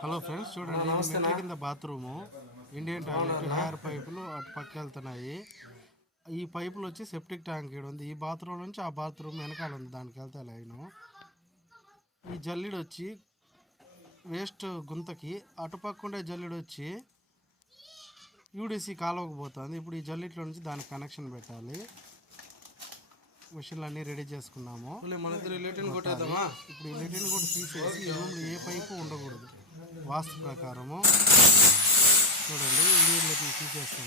Hello friends, చూడండి మెట్ల కింద బాత్రూము, ఇండియన్ టాయిలెట్, హెయిర్ పైపులు అటు పక్క వెళ్తున్నాయి. ఈ పైపులు వచ్చి సెప్టిక్ ట్యాంక్ ఇక్కడ ఉంది. ఈ బాత్రూమ్ నుంచి ఆ బాత్రూమ్ వెనకాల ఉంది, దానికి వెళ్తా లైను. ఈ జల్లిడు వచ్చి వేస్ట్ గుంతకి, అటుపక్క ఉండే జల్లిడు వచ్చి యూడిసి కాలువకు పోతుంది. ఇప్పుడు ఈ జల్లిట్లో నుంచి దానికి కనెక్షన్ పెట్టాలి. మిషన్లు అన్నీ రెడీ చేసుకున్నాము. ఇప్పుడు ఈ లెటిన్ కూడా తీసేసి ఈ రూమ్లో ఏ పైపు ఉండకూడదు వాస్తు ప్రకారము. చూడండి, ఇండియన్ లెటిన్ తీసేస్తాం.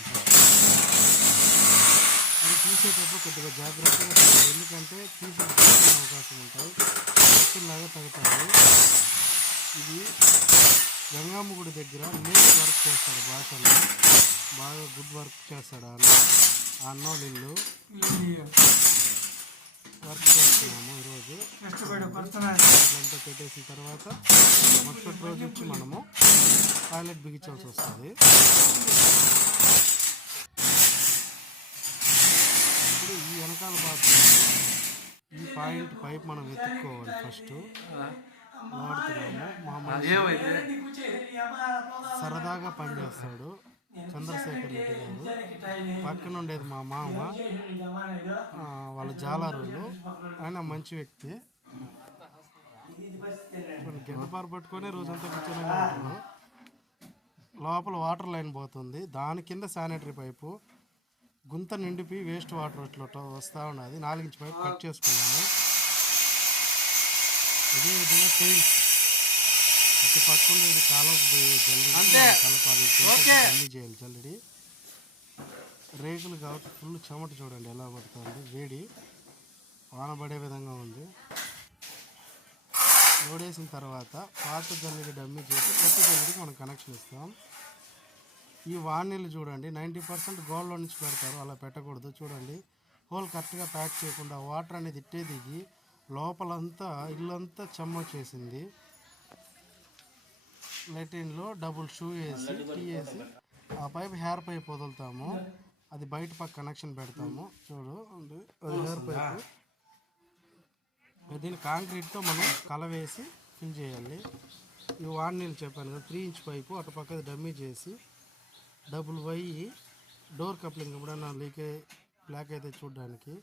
అది తీసేటప్పుడు కొద్దిగా జాగ్రత్తగా తీయాలి, ఎందుకంటే తీసేసే అవకాశం ఉంటాయి, లాగా తగ్గుతాయి. ఇది గంగమ్మ గుడి దగ్గర మేక్ వర్క్ చేస్తాడు, భాషలో బాగా గుడ్ వర్క్ చేస్తాడు అన్నోళ్ళు ఇల్లు వర్క్ చేస్తున్నాము. ఈరోజు ఇట్లంతా పెట్టేసిన తర్వాత మరుసటి రోజు వచ్చి మనము టాయిలెట్ బిగించాల్సి వస్తుంది. ఇప్పుడు ఈ వెనకాల బాత్రూమ్ ఈ పైప్ మనం వెతుక్కోవాలి. ఫస్ట్ వాడుతున్నాము. మా మనిషి సరదాగా పనిచేస్తాడు, చంద్రశేఖర్ రెడ్డి గారు. పక్కన ఉండేది మా మామ, వాళ్ళ జాలారులు. ఆయన మంచి వ్యక్తి. గెడ్డపార పట్టుకొని రోజంతా కూర్చొని ఉంటాడు. లోపల వాటర్ లైన్ పోతుంది, దాని కింద శానిటరీ పైపు గుంత నిండిపి వేస్ట్ వాటర్ ఇట్లా వస్తూ ఉన్నది. 4 ఇంచ్ పైపు కట్ చేసుకున్నాము. ఇదే విధంగా టైల్స్ అటు పక్కన ఇది కాలువకు పోయి జల్లెడి కలపాలి, అన్నీ చేయాలి. జల్లెడి రేకులు కాబట్టి ఫుల్ చెమట చూడండి ఎలా పడుతుంది, వేడి వాన పడే విధంగా ఉంది. లోడేసిన తర్వాత పాత జల్లెడి డమ్మీ చేసి కొత్త జల్లెడికి మనం కనెక్షన్ ఇస్తాం. ఈ వాణీళ్ళు చూడండి 90% గోల్డ్లో నుంచి పెడతారు, అలా పెట్టకూడదు. చూడండి, హోల్ కరెక్ట్గా ప్యాక్ చేయకుండా వాటర్ అనేది ఇట్టే దిగి లోపలంతా ఇల్లంతా చెమ్మ వచ్చేసింది. లెటిన్లో డబుల్ షూ వేసి టీ వేసి ఆ పైప్ హెయిర్ పైప్ వదులుతాము. అది బయట పక్క కనెక్షన్ పెడతాము. చూడు, అది హెయిర్ పైపు. దీన్ని కాంక్రీట్తో మనం కలవేసి ఫిల్ చేయాలి. ఈ వాణీళ్ళు చెప్పాను కదా, 3 ఇంచ్ పైపు అటు పక్క డమ్మీ చేసి డబుల్ వై డోర్ కప్లింగ్ ఎప్పుడన్నా బ్లాక్ అయితే చూడడానికి.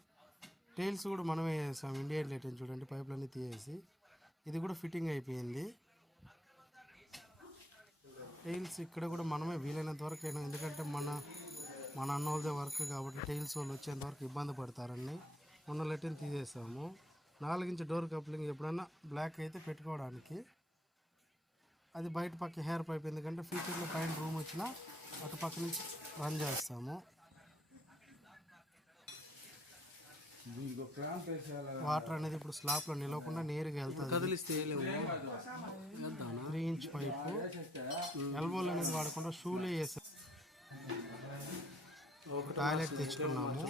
టైల్స్ కూడా మనమే వేసాం, ఇండియన్ లెటిన్. చూడండి, పైపులన్నీ తీసేసి ఇది కూడా ఫిట్టింగ్ అయిపోయింది. టైల్స్ ఇక్కడ కూడా మనమే వీలైనంత వరకు అయినా, ఎందుకంటే మన అన్నోళ్ళదే వర్క్ కాబట్టి టైల్స్ వాళ్ళు వచ్చేంత వరకు ఇబ్బంది పడతారని మొన్న లెటిన్ తీసేసాము. 4 ఇంచ్ డోర్ కప్లింగ్ ఎప్పుడన్నా బ్లాక్ అయితే పెట్టుకోవడానికి. అది బయట పక్క హెయిర్ పైప్, ఎందుకంటే ఫ్యూచర్లో పైన రూమ్ వచ్చినా అటు పక్క నుంచి రన్ చేస్తాము. వాటర్ అనేది ఇప్పుడు స్లాబ్లో నిలవకుండా నేరుగా వెళ్తుంది. 3 ఇంచ్ పైపు ఎల్బోల్ అనేది వాడకుండా షూలే వేసాము. టాయిలెట్ తెచ్చుకున్నాము.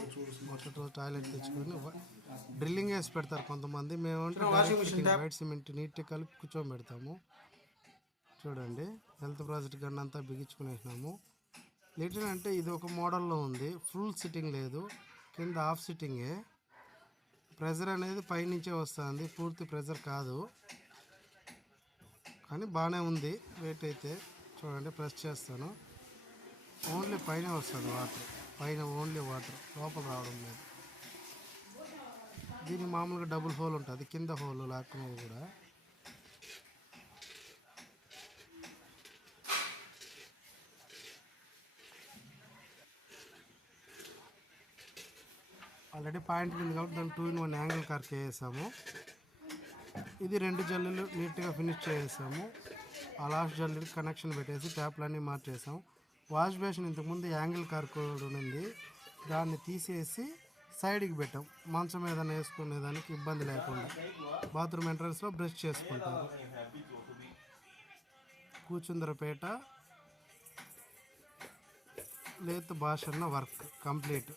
మొదటి రోజు టాయిలెట్ తెచ్చుకొని డ్రిల్లింగ్ వేసి పెడతారు కొంతమంది. మేమంటే వైట్ సిమెంట్ నీట్గా కలిపి కూర్చొని పెడతాము. చూడండి, హెల్త్ ప్రాజెక్ట్ గన్ అంతా బిగించుకునేసినాము. లెటిన్ అంటే ఇది ఒక మోడల్లో ఉంది, ఫుల్ సిట్టింగ్ లేదు, కింద హాఫ్ సిట్టింగే. ప్రెజర్ అనేది పైనుంచే వస్తుంది, పూర్తి ప్రెజర్ కాదు, కానీ బాగానే ఉంది. వెయిట్ అయితే చూడండి, ప్రెస్ చేస్తాను, ఓన్లీ పైన వస్తుంది వాటర్, పైన ఓన్లీ వాటర్, లోపల రావడం లేదు. దీనికి మామూలుగా డబుల్ హోల్ ఉంటుంది, కింద హోల్ లేకునేది కూడా. ఆల్రెడీ పాయింట్ ఉంది కాబట్టి దాన్ని 2-in-1 యాంగిల్ కార్క్ వేసాము. ఇది 2 జల్లులు నీట్గా ఫినిష్ చేసాము. ఆ లాస్ట్ జల్లుకి కనెక్షన్ పెట్టేసి ట్యాప్లన్నీ మార్చేసాము. వాష్ బేసిన్ ఇంతకుముందు యాంగిల్ కార్క్ ఉంది, దాన్ని తీసేసి సైడ్కి పెట్టాం, మంచం ఏదైనా వేసుకునేదానికి ఇబ్బంది లేకుండా. బాత్రూమ్ ఎంట్రన్స్లో బ్రష్ చేసుకుంటారు. కూచుందరపేట లేత్ భాషన్న వర్క్ కంప్లీట్.